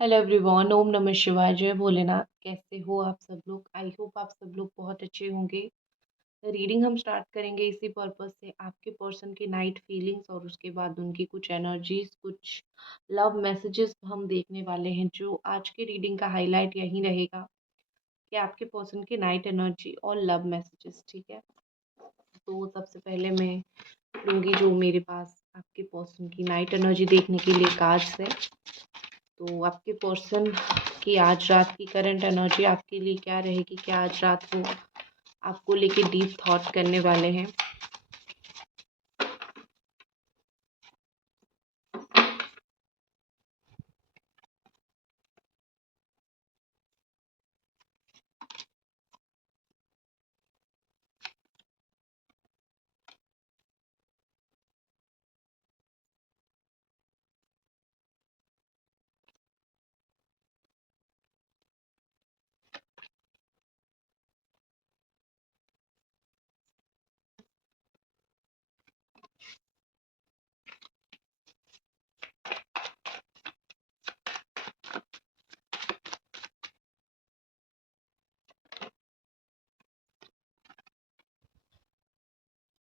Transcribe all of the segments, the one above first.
Hello everyone, ओम नमः शिवाय, जय भोलेनाथ। कैसे हो आप सब लोग? आई होप आप सब लोग बहुत अच्छे होंगे। रीडिंग हम स्टार्ट करेंगे इसी पर्पस से, आपके पर्सन की नाइट फीलिंग्स और उसके बाद उनकी कुछ एनर्जीज, कुछ लव मैसेजेस हम देखने वाले हैं। जो आज के रीडिंग का हाईलाइट यही रहेगा कि आपके पर्सन की नाइट एनर्जी और लव मैसेजेस। ठीक है, तो सबसे पहले मैं लूँगी जो मेरे पास आपके पर्सन की नाइट एनर्जी देखने के लिए कार्ड्स है। तो आपके पर्सन की आज रात की करंट एनर्जी आपके लिए क्या रहेगी? क्या आज रात को आपको लेके डीप थॉट करने वाले हैं?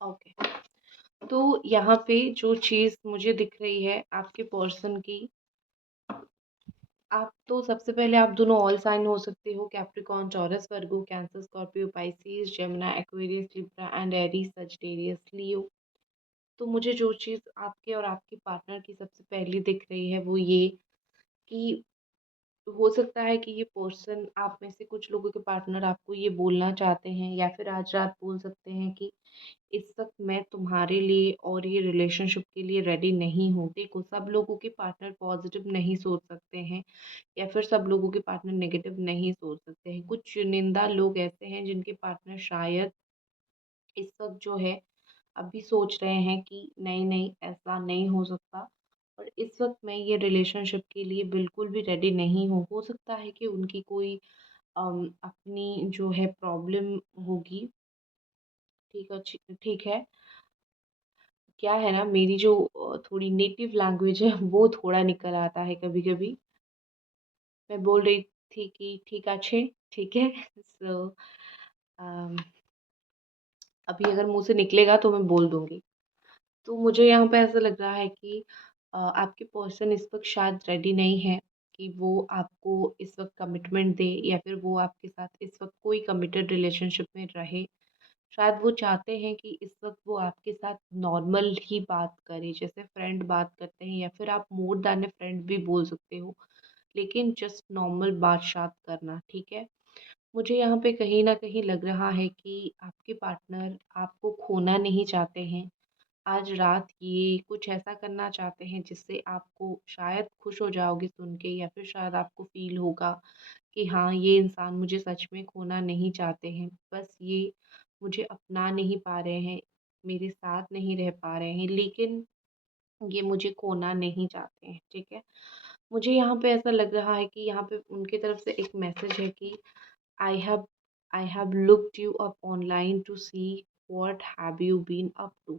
ओके, तो यहाँ पे जो चीज़ मुझे दिख रही है आपके पर्सन की, आप तो सबसे पहले आप दोनों ऑल साइन हो सकते हो, Capricorn, Taurus, Virgo, Cancer, Scorpio, Pisces, Gemini, Aquarius, Libra and Aries, Sagittarius, Leo. तो मुझे जो चीज़ आपके और आपके पार्टनर की सबसे पहली दिख रही है वो ये कि हो सकता है कि ये पर्सन, आप में से कुछ लोगों के पार्टनर आपको ये बोलना चाहते हैं या फिर आज रात बोल सकते हैं कि इस वक्त मैं तुम्हारे लिए और ये रिलेशनशिप के लिए रेडी नहीं हूँ। देखो, सब लोगों के पार्टनर पॉजिटिव नहीं सोच सकते हैं या फिर सब लोगों के पार्टनर नेगेटिव नहीं सोच सकते हैं। कुछ चुनिंदा लोग ऐसे हैं जिनके पार्टनर शायद इस वक्त जो है अभी सोच रहे हैं कि नहीं नहीं, ऐसा नहीं हो सकता और इस वक्त मैं ये रिलेशनशिप के लिए बिल्कुल भी रेडी नहीं हूँ। हो सकता है कि उनकी कोई अपनी जो है प्रॉब्लम होगी। ठीक है, ठीक है। क्या है ना, मेरी जो थोड़ी नेटिव लैंग्वेज है वो थोड़ा निकल आता है कभी कभी। मैं बोल रही थी कि ठीक अच्छे, ठीक है। सो अभी अगर मुंह से निकलेगा तो मैं बोल दूंगी। तो मुझे यहाँ पे ऐसा लग रहा है कि आपके पर्सन इस वक्त शायद रेडी नहीं है कि वो आपको इस वक्त कमिटमेंट दे या फिर वो आपके साथ इस वक्त कोई कमिटेड रिलेशनशिप में रहे। शायद वो चाहते हैं कि इस वक्त वो आपके साथ नॉर्मल ही बात करे, जैसे फ्रेंड बात करते हैं या फिर आप मोर देन ए फ्रेंड भी बोल सकते हो, लेकिन जस्ट नॉर्मल बात करना। ठीक है, मुझे यहाँ पे कहीं न कहीं लग रहा है कि आपके पार्टनर आपको खोना नहीं चाहते हैं। आज रात ये कुछ ऐसा करना चाहते हैं जिससे आपको शायद खुश हो जाओगे सुन के या फिर शायद आपको फ़ील होगा कि हाँ, ये इंसान मुझे सच में खोना नहीं चाहते हैं। बस ये मुझे अपना नहीं पा रहे हैं, मेरे साथ नहीं रह पा रहे हैं, लेकिन ये मुझे खोना नहीं चाहते हैं। ठीक है? मुझे यहाँ पे ऐसा लग रहा है कि यहाँ पे उनकी तरफ से एक मैसेज है कि I have I have looked you up online to see what have you been up to।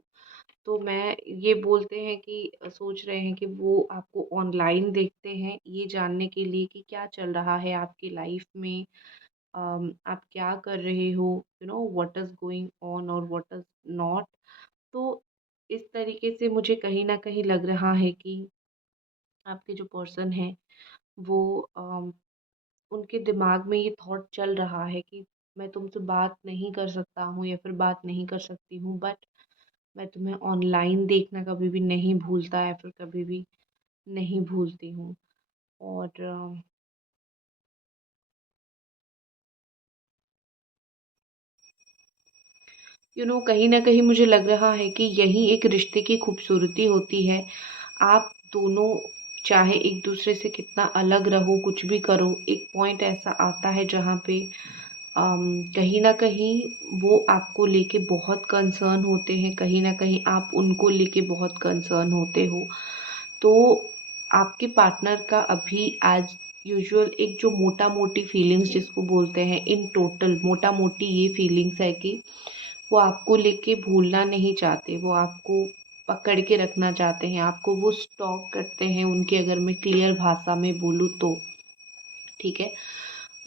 तो मैं ये बोलते हैं कि सोच रहे हैं कि वो आपको ऑनलाइन देखते हैं ये जानने के लिए कि क्या चल रहा है आपकी लाइफ में। आप क्या कर रहे हो, you know what is going on और व्हाट इज़ नॉट। तो इस तरीके से मुझे कहीं न कहीं लग रहा है कि आपके जो पर्सन हैं वो उनके दिमाग में ये थॉट चल रहा है कि मैं तुमसे बात नहीं कर सकता हूँ या फिर बात नहीं कर सकती हूँ, बट मैं तुम्हें ऑनलाइन देखना कभी भी नहीं भूलता या फिर कभी भी नहीं भूलती हूँ। और कहीं न कहीं मुझे लग रहा है कि यही एक रिश्ते की खूबसूरती होती है। आप दोनों चाहे एक दूसरे से कितना अलग रहो, कुछ भी करो, एक पॉइंट ऐसा आता है जहाँ पे कहीं न कहीं वो आपको लेके बहुत कंसर्न होते हैं, कहीं न कहीं आप उनको लेके बहुत कंसर्न होते हो। तो आपके पार्टनर का अभी एज़ यूजुअल एक जो मोटा-मोटी फीलिंग्स जिसको बोलते हैं, इन टोटल मोटा-मोटी ये फीलिंग्स है कि वो आपको लेके भूलना नहीं चाहते। वो आपको पकड़ के रखना चाहते हैं, आपको वो स्टॉक करते हैं उनके, अगर मैं क्लियर भाषा में बोलूँ तो, ठीक है।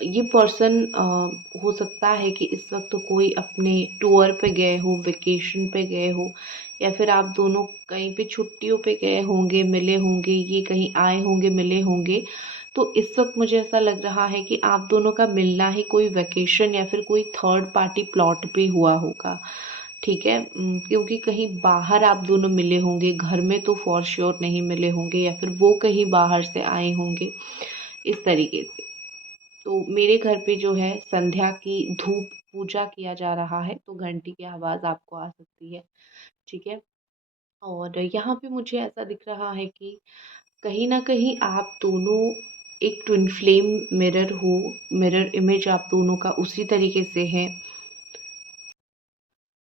ये पर्सन हो सकता है कि इस वक्त तो कोई अपने टूर पे गए हो, वेकेशन पे गए हो, या फिर आप दोनों कहीं पे छुट्टियों पे गए होंगे, मिले होंगे, ये कहीं आए होंगे, मिले होंगे। तो इस वक्त मुझे ऐसा लग रहा है कि आप दोनों का मिलना ही कोई वेकेशन या फिर कोई थर्ड पार्टी प्लॉट पे हुआ होगा, ठीक है। क्योंकि कहीं बाहर आप दोनों मिले होंगे, घर में तो फॉर श्योर नहीं मिले होंगे, या फिर वो कहीं बाहर से आए होंगे, इस तरीके से। तो मेरे घर पे जो है संध्या की धूप पूजा किया जा रहा है, तो घंटी की आवाज़ आपको आ सकती है, ठीक है। और यहाँ पे मुझे ऐसा दिख रहा है कि कहीं न कहीं आप दोनों एक ट्विन फ्लेम मिरर हो, मिरर इमेज आप दोनों का उसी तरीके से है।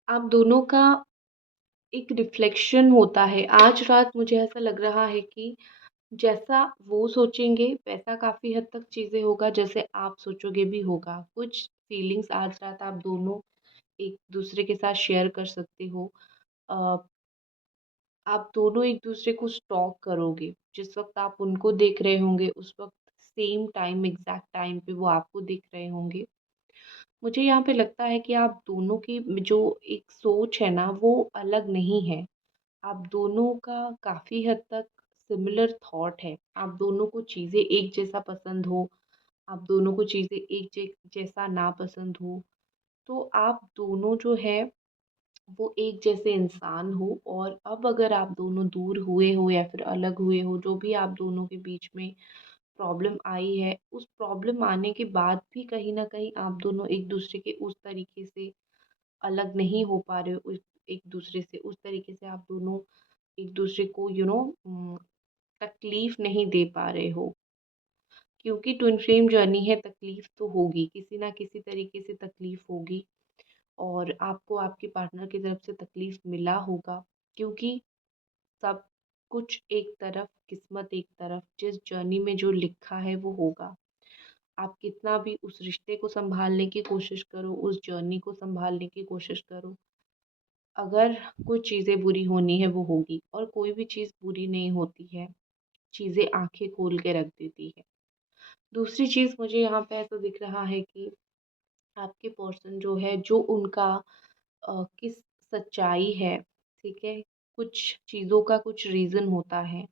आप दोनों का एक रिफ्लेक्शन होता है। आज रात मुझे ऐसा लग रहा है कि जैसा वो सोचेंगे वैसा काफ़ी हद तक चीज़ें होगा, जैसे आप सोचोगे भी होगा। कुछ फीलिंग्स आज रात आप दोनों एक दूसरे के साथ शेयर कर सकते हो। अ, आप दोनों एक दूसरे को स्टॉक करोगे। जिस वक़्त आप उनको देख रहे होंगे, उस वक़्त सेम टाइम, एग्ज़ैक्ट टाइम पे वो आपको देख रहे होंगे। मुझे यहाँ पे लगता है कि आप दोनों की जो एक सोच है ना, वो अलग नहीं है। आप दोनों का काफ़ी हद तक सिमिलर थॉट है। आप दोनों को चीज़ें एक जैसा पसंद हो, आप दोनों को चीज़ें एक जैसा नापसंद हो। तो आप दोनों जो है वो एक जैसे इंसान हो, और अब अगर आप दोनों दूर हुए हो या फिर अलग हुए हो, जो भी आप दोनों के बीच में प्रॉब्लम आई है, उस प्रॉब्लम आने के बाद भी कहीं न कहीं आप दोनों एक दूसरे के उस तरीके से अलग नहीं हो पा रहे हो, उस एक दूसरे से उस तरीके से आप दोनों एक दूसरे को तकलीफ़ नहीं दे पा रहे हो। क्योंकि ट्विन फ्लेम जर्नी है, तकलीफ़ तो होगी, किसी न किसी तरीके से तकलीफ़ होगी, और आपको आपके पार्टनर की तरफ से तकलीफ़ मिला होगा, क्योंकि सब कुछ एक तरफ, किस्मत एक तरफ, जिस जर्नी में जो लिखा है वो होगा। आप कितना भी उस रिश्ते को सँभालने की कोशिश करो, उस जर्नी को सँभालने की कोशिश करो, अगर कुछ चीज़ें बुरी होनी है वो होगी, और कोई भी चीज़ बुरी नहीं होती है, चीज़ें आँखें खोल के रख देती है। दूसरी चीज़ मुझे यहाँ पे ऐसा दिख रहा है कि आपके पर्सन जो है, जो उनका किस सच्चाई है, ठीक है? कुछ चीज़ों का कुछ रीज़न होता है।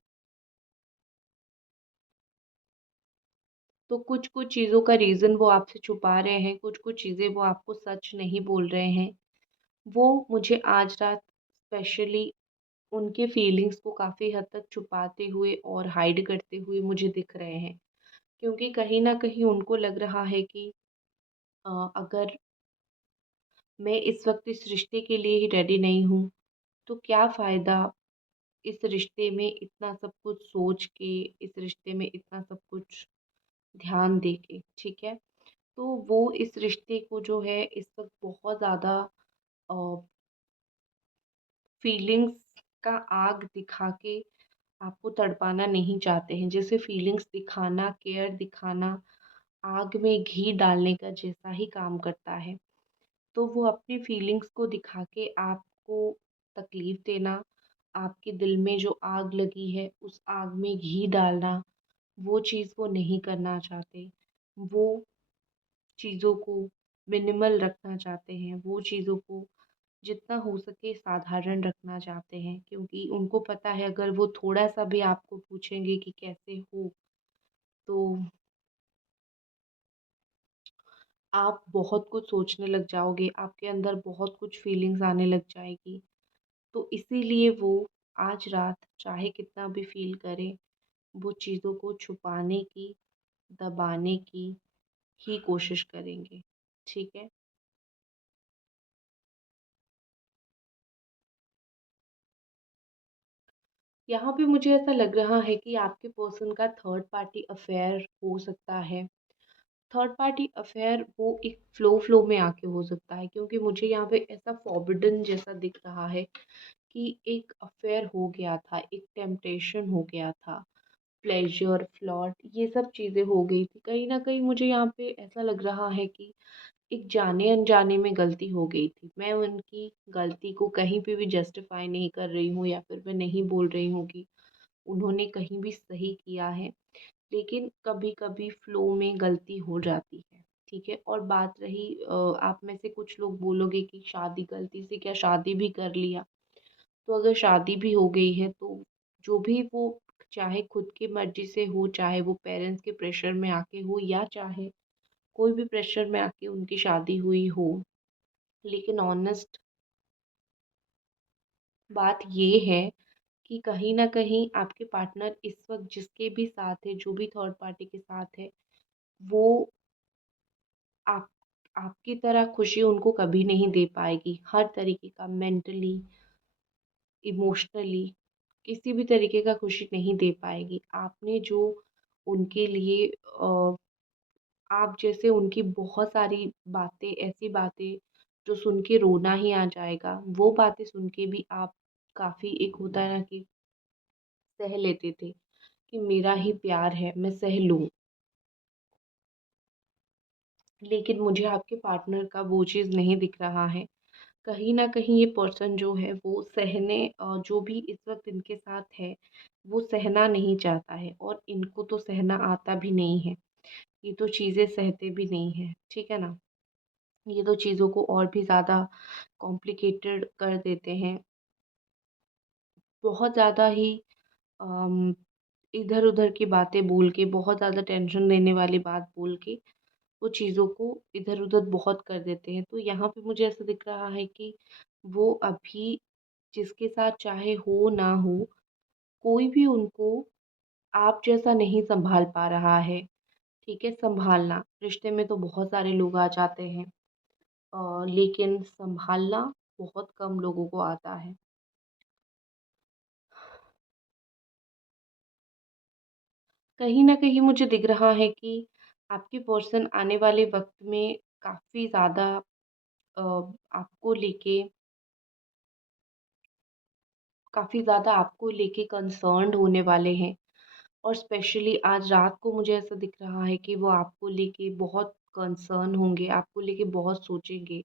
तो कुछ-कुछ चीज़ों का रीज़न वो आपसे छुपा रहे हैं, कुछ-कुछ चीज़ें वो आपको सच नहीं बोल रहे हैं। वो मुझे आज रात स्पेशली उनके फीलिंग्स को काफ़ी हद तक छुपाते हुए और हाइड करते हुए मुझे दिख रहे हैं। क्योंकि कहीं न कहीं उनको लग रहा है कि अगर मैं इस वक़्त इस रिश्ते के लिए ही रेडी नहीं हूँ, तो क्या फ़ायदा इस रिश्ते में इतना सब कुछ सोच के, इस रिश्ते में इतना सब कुछ ध्यान दे के, ठीक है? तो वो इस रिश्ते को जो है इस वक़्त बहुत ज़्यादा अ, फीलिंग्स का आग दिखा के आपको तड़पाना नहीं चाहते हैं। जैसे फीलिंग्स दिखाना, केयर दिखाना, आग में घी डालने का जैसा ही काम करता है। तो वो अपनी फीलिंग्स को दिखा के आपको तकलीफ़ देना, आपके दिल में जो आग लगी है, उस आग में घी डालना, वो चीज़ वो नहीं करना चाहते। वो चीज़ों को मिनिमल रखना चाहते हैं, वो चीज़ों को जितना हो सके साधारण रखना चाहते हैं, क्योंकि उनको पता है अगर वो थोड़ा-सा भी आपको पूछेंगे कि कैसे हो, तो आप बहुत कुछ सोचने लग जाओगे, आपके अंदर बहुत कुछ फीलिंग्स आने लग जाएगी। तो इसीलिए वो आज रात चाहे कितना भी फ़ील करें, वो चीज़ों को छुपाने की, दबाने की ही कोशिश करेंगे, ठीक है? यहाँ पे मुझे ऐसा लग रहा है कि आपके पर्सन का थर्ड पार्टी अफ़ेयर हो सकता है। थर्ड पार्टी अफ़ेयर वो एक फ़्लो में आके हो सकता है, क्योंकि मुझे यहाँ पे ऐसा फ़ॉरबिडन जैसा दिख रहा है कि एक अफ़ेयर हो गया था, एक टेम्पटेशन हो गया था, प्लेज़र, फ्लर्ट, ये सब चीज़ें हो गई थी। कहीं न कहीं मुझे यहाँ पे ऐसा लग रहा है कि एक जाने-अनजाने में गलती हो गई थी। मैं उनकी गलती को कहीं पे भी जस्टिफ़ाई नहीं कर रही हूँ या फिर मैं नहीं बोल रही हूँ कि उन्होंने कहीं भी सही किया है। लेकिन कभी-कभी फ़्लो में गलती हो जाती है, ठीक है? और बात रही आप में से कुछ लोग बोलोगे कि शादी गलती से क्या शादी भी कर लिया? तो अगर शादी भी हो गई है तो जो भी वो चाहे खुद की मर्ज़ी से हो, चाहे वो पेरेंट्स के प्रेशर में आके हो या चाहे कोई भी प्रेशर में आके उनकी शादी हुई हो, लेकिन ऑनेस्ट बात ये है कि कहीं न कहीं आपके पार्टनर इस वक़्त जिसके भी साथ है, जो भी थर्ड पार्टी के साथ है, वो आप आपकी तरह खुशी उनको कभी नहीं दे पाएगी। हर तरीके का मेंटली, इमोशनली किसी भी तरीके का खुशी नहीं दे पाएगी। आपने जो उनके लिए आप जैसे उनकी बहुत सारी बातें, ऐसी बातें जो सुन के रोना ही आ जाएगा, वो बातें सुन के भी आप काफ़ी एक होता है ना कि सह लेते थे कि मेरा ही प्यार है, मैं सह लूँ। लेकिन मुझे आपके पार्टनर का वो चीज़ नहीं दिख रहा है। कहीं न कहीं ये पर्सन जो है वो जो भी इस वक़्त इनके साथ है, वो सहना नहीं चाहता है और इनको तो सहना आता भी नहीं है। ये तो चीज़ें सहते भी नहीं हैं, ठीक है ना? ये तो चीज़ों को और भी ज़्यादा कॉम्प्लिकेटेड कर देते हैं। बहुत ज़्यादा ही अम, इधर-उधर की बातें बोल के, बहुत ज़्यादा टेंशन देने वाली बात बोल के, वो चीज़ों को इधर-उधर बहुत कर देते हैं। तो यहाँ पे मुझे ऐसा दिख रहा है कि वो अभी जिसके साथ चाहे हो ना हो, कोई भी उनको आप जैसा नहीं सँभाल पा रहा है, ठीक है? सँभालना, रिश्ते में तो बहुत सारे लोग आ जाते हैं लेकिन सँभालना बहुत कम लोगों को आता है। कहीं न कहीं मुझे दिख रहा है कि आपके पर्सन आने वाले वक़्त में काफ़ी ज़्यादा अ, आपको लेके आपको लेके कंसर्न्ड होने वाले हैं और स्पेशली आज रात को मुझे ऐसा दिख रहा है कि वो आपको लेके बहुत कंसर्न होंगे, आपको लेके बहुत सोचेंगे।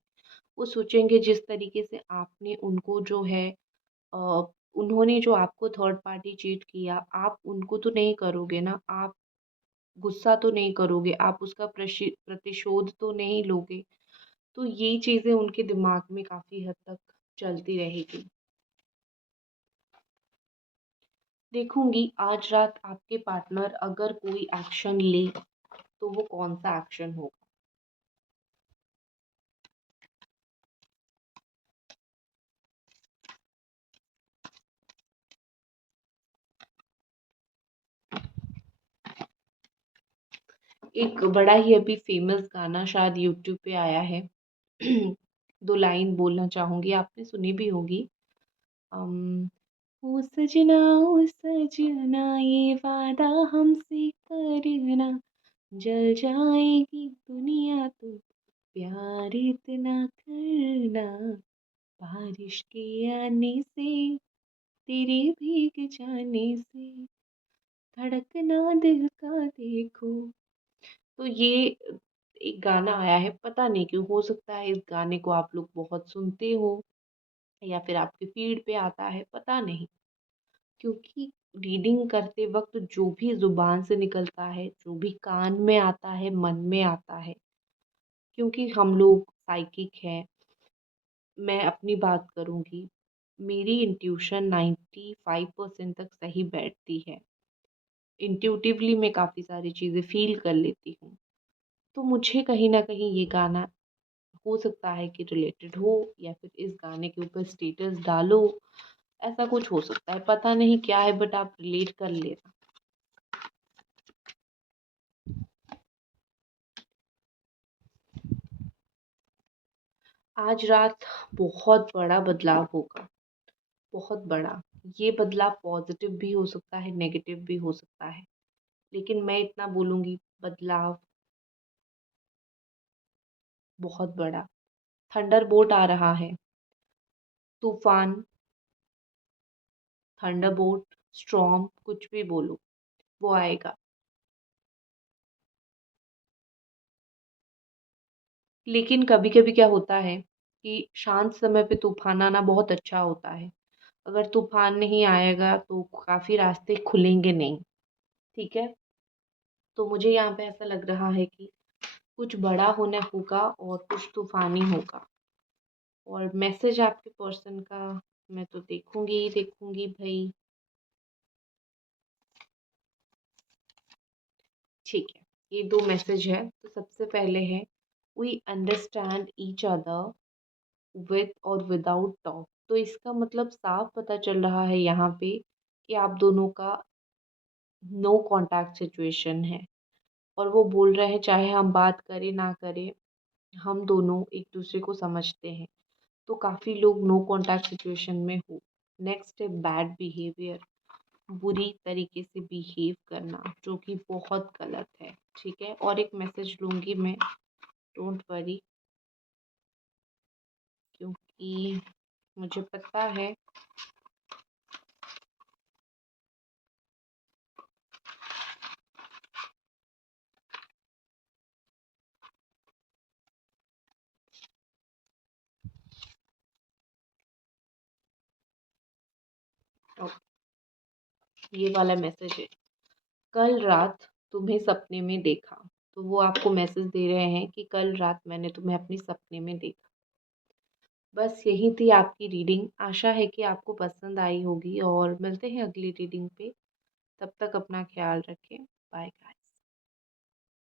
वो सोचेंगे जिस तरीके से आपने उनको जो है अ, उन्होंने जो आपको थर्ड पार्टी चीट किया, आप उनको तो नहीं करोगे ना, आप गुस्सा तो नहीं करोगे, आप उसका प्रतिशोध तो नहीं लोगे। तो ये चीज़ें उनके दिमाग में काफ़ी हद तक चलती रहेगी। देखूँगी आज रात आपके पार्टनर अगर कोई एक्शन ले, तो वो कौन-सा एक्शन होगा। एक बड़ा ही अभी फ़ेमस गाना शायद यूट्यूब पे आया है। 2 लाइन बोलना चाहूँगी, आपने सुनी भी होगी। अम, ओ सजना ये वादा हमसे करना, जल जाएगी दुनिया तो प्यार इतना करना, बारिश के आने से तेरे भीग जाने से धड़कना दिल का देखो। तो ये एक गाना आया है, पता नहीं क्यों, हो सकता है इस गाने को आप लोग बहुत सुनते हो या फिर आपके फ़ीड पे आता है, पता नहीं। क्योंकि रीडिंग करते वक़्त जो भी ज़ुबान से निकलता है, जो भी कान में आता है, मन में आता है, क्योंकि हम लोग साइकिक हैं, मैं अपनी बात करूँगी, मेरी इंट्यूशन 95% तक सही बैठती है। इंट्यूटिवली मैं काफ़ी सारी चीज़ें फ़ील कर लेती हूँ। तो मुझे कहीं न कहीं ये गाना हो सकता है कि रिलेटेड हो या फिर इस गाने के ऊपर स्टेटस डालो, ऐसा कुछ हो सकता है। पता नहीं क्या है बट आप रिलेट कर लेना। आज रात बहुत बड़ा बदलाव होगा, बहुत बड़ा। ये बदलाव पॉज़िटिव भी हो सकता है, नेगेटिव भी हो सकता है। लेकिन मैं इतना बोलूँगी बदलाव बहुत बड़ा। थंडरबोल्ट आ रहा है, तूफ़ान, थंडरबोल्ट, स्टॉर्म कुछ भी बोलो, वो आएगा। लेकिन कभी-कभी क्या होता है कि शांत समय पे तूफ़ान आना बहुत अच्छा होता है। अगर तूफ़ान नहीं आएगा तो काफ़ी रास्ते खुलेंगे नहीं, ठीक है? तो मुझे यहाँ पे ऐसा लग रहा है कि कुछ बड़ा होने होगा और कुछ तूफ़ानी होगा। और मैसेज आपके पर्सन का मैं तो देखूँगी ही देखूँगी भई। ठीक है, ये 2 मैसेज है। तो सबसे पहले है, we understand each other with और विदाउट टॉक। तो इसका मतलब साफ पता चल रहा है यहाँ पे कि आप दोनों का नो कॉन्टैक्ट सिचुएशन है और वो बोल रहे हैं चाहे हम बात करें ना करें, हम दोनों एक दूसरे को समझते हैं। तो काफ़ी लोग नो कॉन्टैक्ट सिचुएशन में हो। नेक्स्ट है बैड बिहेवियर, बुरी तरीके से बिहेव करना जो कि बहुत गलत है, ठीक है? और एक मैसेज लूँगी मैं, डोंट वरी, क्योंकि मुझे पता है। ये वाला मैसेज है, कल रात तुम्हें सपने में देखा। तो वो आपको मैसेज दे रहे हैं कि कल रात मैंने तुम्हें अपने सपने में देखा। बस यही थी आपकी रीडिंग। आशा है कि आपको पसंद आई होगी और मिलते हैं अगली रीडिंग पे। तब तक अपना ख्याल रखें। Bye guys.